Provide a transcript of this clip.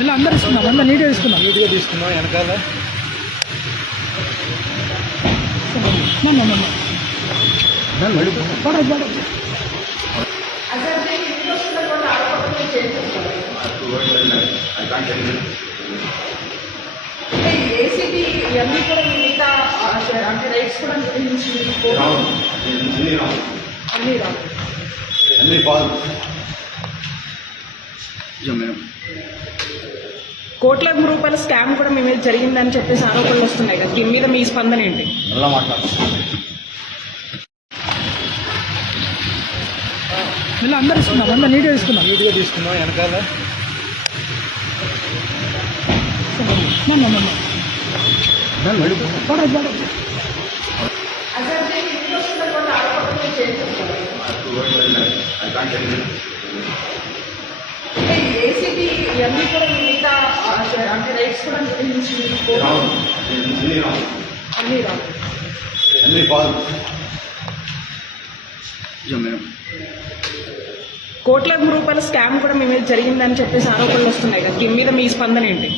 ఇలా అందరు తీసుకున్నాం, అందరు నీట్గా తీసుకున్నాం వెనకాల ఏసీబీ ఇవన్నీ కూడా మిగతా అంటే రైట్స్ కూడా గురించి అన్నీ రావు. కోట్ల రూపాయల స్కామ్ కూడా మీ మీద జరిగిందని చెప్పేసి ఆరోపణలు వస్తున్నాయి కదా, దీని మీద మీ స్పందన ఏంటి? ఇలా అందరు తీసుకున్నాం, అందరు నీట్గా తీసుకున్నాం వెనకాల ఏసీబీ ఇవన్నీ కూడా మిగతా అంటే రైట్స్ కూడా గురించి అన్నీ రావు. కోట్ల రూపాయల స్కామ్ కూడా మీ మీద జరిగిందని చెప్పేసి ఆరోపణలు వస్తున్నాయి కదా, దీని మీద మీ స్పందన ఏంటి?